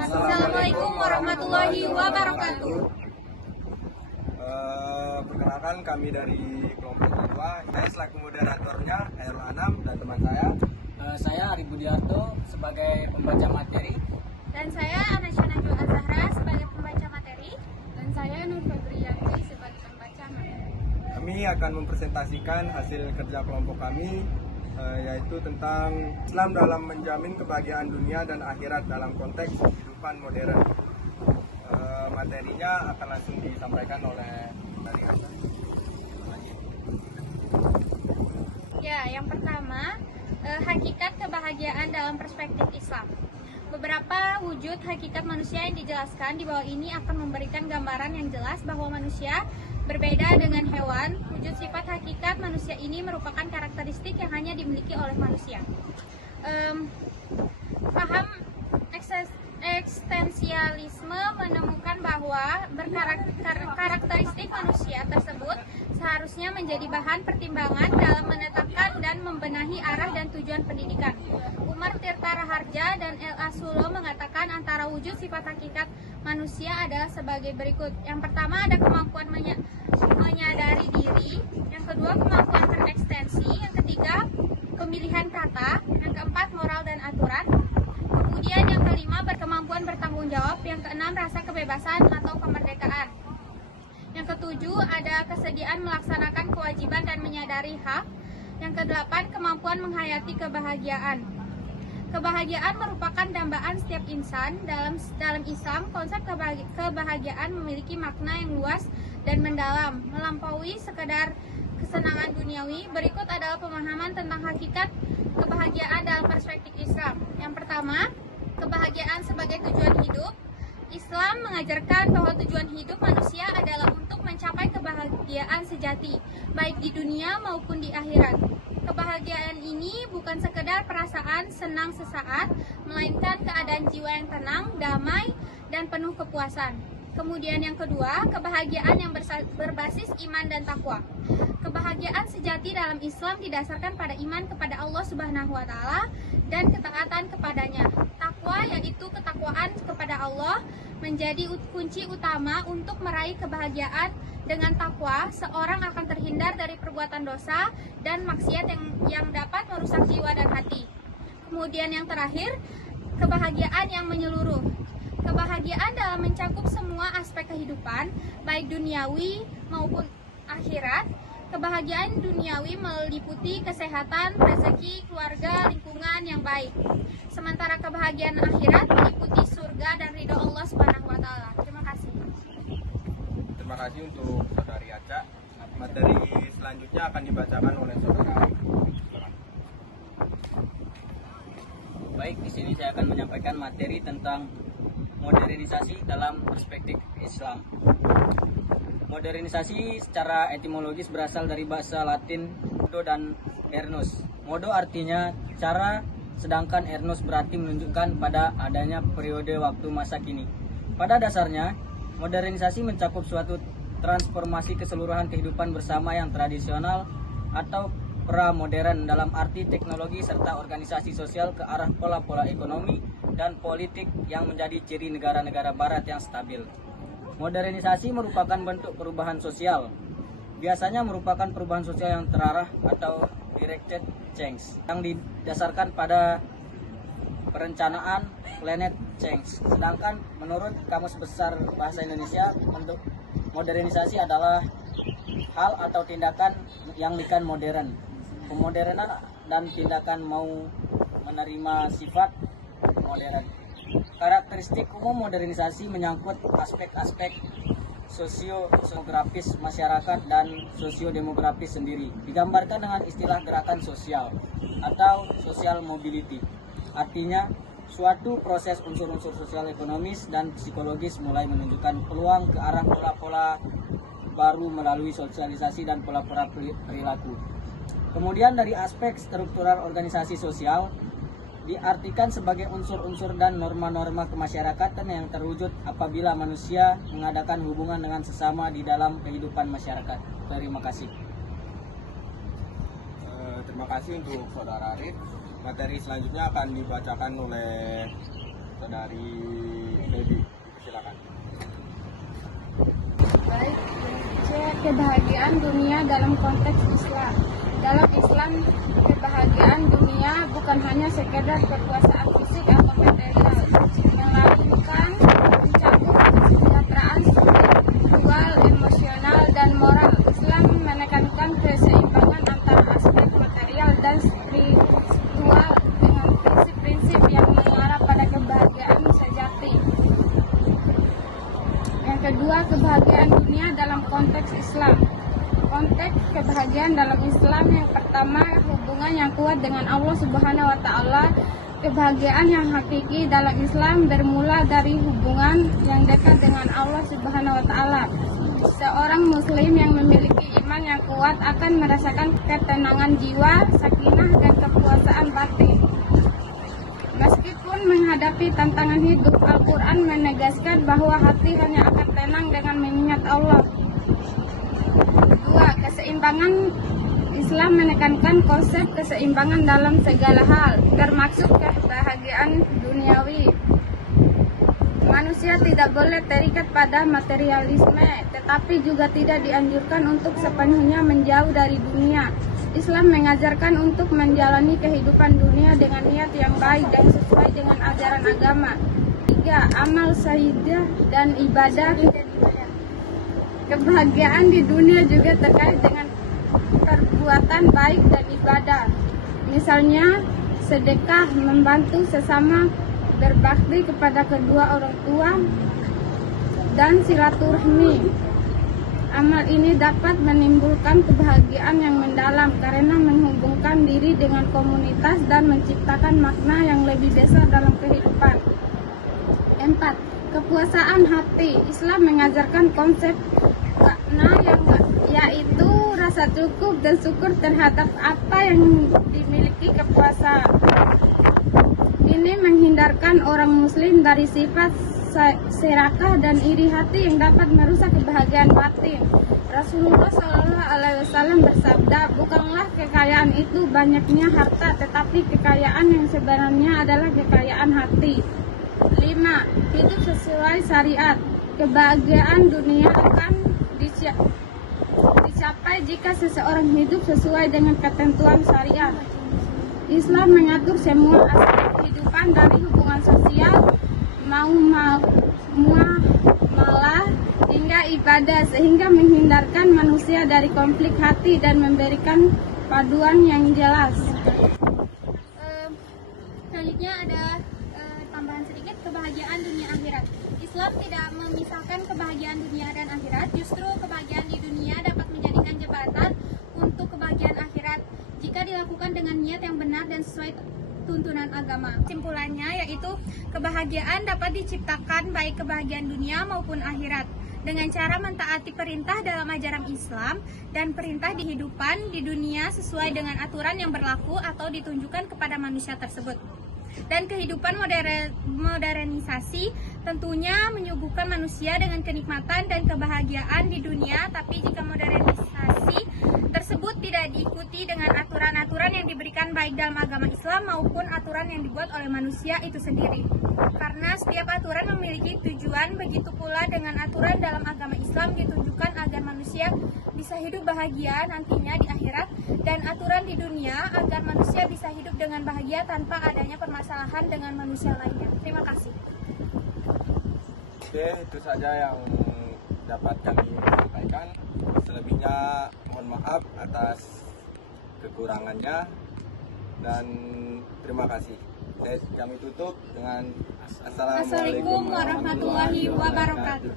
Assalamualaikum warahmatullahi wabarakatuh. Perkenalkan, kami dari kelompok kedua. Saya selaku moderatornya Khairul Anam dan teman Saya Ari Budiarto sebagai pembaca materi. Dan saya Anasya Najwa Azahra sebagai pembaca materi. Dan saya Nur Febriyanti sebagai pembaca materi. Kami akan mempresentasikan hasil kerja kelompok kami, yaitu tentang Islam dalam menjamin kebahagiaan dunia dan akhirat dalam konteks kehidupan modern. Materinya akan langsung disampaikan oleh dari Ya, yang pertama, hakikat kebahagiaan dalam perspektif Islam. Beberapa wujud hakikat manusia yang dijelaskan di bawah ini akan memberikan gambaran yang jelas bahwa manusia berbeda dengan hewan. Wujud sifat hakikat manusia ini merupakan karakteristik yang hanya dimiliki oleh manusia. Paham eksistensialisme menemukan bahwa karakteristik manusia tersebut seharusnya menjadi bahan pertimbangan dalam menetapkan dan membenahi arah dan tujuan pendidikan. Umar Tirta Raharja dan L.A. Sulo mengatakan antara wujud sifat hakikat manusia adalah sebagai berikut. Yang pertama ada kemampuan menyadari diri, yang kedua kemampuan berekstensi, yang ketiga pemilihan kata, yang keempat moral dan aturan, kemudian yang kelima berkemampuan bertanggung jawab, yang keenam rasa kebebasan atau kemerdekaan, yang ketujuh ada kesediaan melaksanakan kewajiban dan menyadari hak, yang kedelapan kemampuan menghayati kebahagiaan. Kebahagiaan merupakan dambaan setiap insan. Dalam Islam, konsep kebahagiaan memiliki makna yang luas dan mendalam, melampaui sekedar kesenangan duniawi. Berikut adalah pemahaman tentang hakikat kebahagiaan dalam perspektif Islam. Yang pertama, kebahagiaan sebagai tujuan hidup. Islam mengajarkan bahwa tujuan hidup manusia adalah untuk mencapai kebahagiaan sejati, baik di dunia maupun di akhirat. Kebahagiaan ini bukan sekedar perasaan senang sesaat, melainkan keadaan jiwa yang tenang, damai, dan penuh kepuasan. Kemudian yang kedua, kebahagiaan yang berbasis iman dan takwa. Kebahagiaan sejati dalam Islam didasarkan pada iman kepada Allah Subhanahu wa taala dan ketaatan kepadanya. Takwa, yaitu ketakwaan kepada Allah, menjadi kunci utama untuk meraih kebahagiaan. Dengan takwa, seorang akan terhindar dari perbuatan dosa dan maksiat yang dapat merusak jiwa dan hati. Kemudian yang terakhir, kebahagiaan yang menyeluruh. Kebahagiaan dalam mencakup semua aspek kehidupan, baik duniawi maupun akhirat. Kebahagiaan duniawi meliputi kesehatan, rezeki, keluarga, lingkungan yang baik. Sementara kebahagiaan akhirat meliputi surga dan ridho Allah Subhanahu wa taala. Terima kasih. Terima kasih untuk Saudari Aca. Materi selanjutnya akan dibacakan oleh Saudara Ari. Baik, di sini saya akan menyampaikan materi tentang modernisasi dalam perspektif Islam. Modernisasi secara etimologis berasal dari bahasa Latin modo dan ernus. Modo artinya cara, sedangkan ernus berarti menunjukkan pada adanya periode waktu masa kini. Pada dasarnya, modernisasi mencakup suatu transformasi keseluruhan kehidupan bersama yang tradisional atau pra-modern dalam arti teknologi serta organisasi sosial ke arah pola-pola ekonomi dan politik yang menjadi ciri negara-negara barat yang stabil. Modernisasi merupakan bentuk perubahan sosial. Biasanya merupakan perubahan sosial yang terarah atau directed change yang didasarkan pada perencanaan planet change. Sedangkan menurut Kamus Besar Bahasa Indonesia, untuk modernisasi adalah hal atau tindakan yang bukan modern. Pemodernan dan tindakan mau menerima sifat modern. Karakteristik umum modernisasi menyangkut aspek-aspek sosio-demografis masyarakat dan sosio-demografis sendiri. Digambarkan dengan istilah gerakan sosial atau social mobility. Artinya, suatu proses unsur-unsur sosial, ekonomis, dan psikologis mulai menunjukkan peluang ke arah pola-pola baru melalui sosialisasi dan pola-pola perilaku. Kemudian dari aspek struktural organisasi sosial, diartikan sebagai unsur-unsur dan norma-norma kemasyarakatan yang terwujud apabila manusia mengadakan hubungan dengan sesama di dalam kehidupan masyarakat. Terima kasih. Terima kasih untuk Saudara Arif. Materi selanjutnya akan dibacakan oleh Saudari kebahagiaan dunia dalam konteks Islam. Dalam Islam, kebahagiaan dunia bukan hanya sekedar kekuasaan fisik atau material, melainkan mencakup kesejahteraan spiritual, emosional, dan moral. Islam menekankan keseimbangan antara aspek material dan spiritual dengan prinsip-prinsip yang mengarah pada kebahagiaan sejati. Yang kedua, kebahagiaan dunia dalam konteks Islam. Konteks kebahagiaan dalam Islam yang pertama, hubungan yang kuat dengan Allah Subhanahu wa taala. Kebahagiaan yang hakiki dalam Islam bermula dari hubungan yang dekat dengan Allah Subhanahu wa taala. Seorang muslim yang memiliki iman yang kuat akan merasakan ketenangan jiwa, sakinah, dan kepuasaan batin. Meskipun menghadapi tantangan hidup, Al-Quran menegaskan bahwa hati hanya akan tenang dengan mengingat Allah. Dua, keseimbangan. Islam menekankan konsep keseimbangan dalam segala hal, termasuk kebahagiaan duniawi. Manusia tidak boleh terikat pada materialisme, tetapi juga tidak dianjurkan untuk sepenuhnya menjauh dari dunia. Islam mengajarkan untuk menjalani kehidupan dunia dengan niat yang baik dan sesuai dengan ajaran agama. 3. Amal saidah dan ibadah. Kebahagiaan di dunia juga terkait dengan perbuatan baik dan ibadah. Misalnya, sedekah, membantu sesama, berbakti kepada kedua orang tua, dan silaturahmi. Amal ini dapat menimbulkan kebahagiaan yang mendalam karena menghubungkan diri dengan komunitas dan menciptakan makna yang lebih besar dalam kehidupan. 4. Kepuasaan hati. Islam mengajarkan konsep makna yaitu rasa cukup dan syukur terhadap apa yang dimiliki kepuasaan. Ini menghindarkan orang muslim dari sifat serakah dan iri hati yang dapat merusak kebahagiaan batin. Rasulullah SAW bersabda, bukanlah kekayaan itu banyaknya harta, tetapi kekayaan yang sebenarnya adalah kekayaan hati. 5. Hidup sesuai syariat. Kebahagiaan dunia akan dicapai jika seseorang hidup sesuai dengan ketentuan syariat. Islam mengatur semua aspek kehidupan dari hubungan sosial, muamalah hingga ibadah, sehingga menghindarkan manusia dari konflik hati dan memberikan paduan yang jelas. Selanjutnya ada tambahan sedikit, kebahagiaan dunia akhirat. Islam tidak memisahkan kebahagiaan dunia dan akhirat, justru kebahagiaan di dunia dapat menjadikan jembatan untuk kebahagiaan akhirat jika dilakukan dengan niat yang benar dan sesuai tuntunan agama. Kesimpulannya yaitu kebahagiaan dapat diciptakan baik kebahagiaan dunia maupun akhirat dengan cara mentaati perintah dalam ajaran Islam dan perintah di kehidupan di dunia sesuai dengan aturan yang berlaku atau ditunjukkan kepada manusia tersebut. Dan kehidupan modernisasi tentunya menyuguhkan manusia dengan kenikmatan dan kebahagiaan di dunia, tapi jika modernisasi tersebut tidak diikuti dengan aturan-aturan yang diberikan baik dalam agama Islam maupun aturan yang dibuat oleh manusia itu sendiri. Karena setiap aturan memiliki tujuan, begitu pula dengan aturan dalam agama Islam ditunjukkan agar manusia bisa hidup bahagia nantinya di akhirat, dan aturan di dunia agar manusia bisa hidup dengan bahagia tanpa adanya permasalahan dengan manusia lainnya. Terima kasih. Oke, itu saja yang dapat kami sampaikan. Selebihnya mohon maaf atas kekurangannya dan terima kasih. Kami tutup dengan Assalamualaikum Assalamualaikum warahmatullahi wabarakatuh.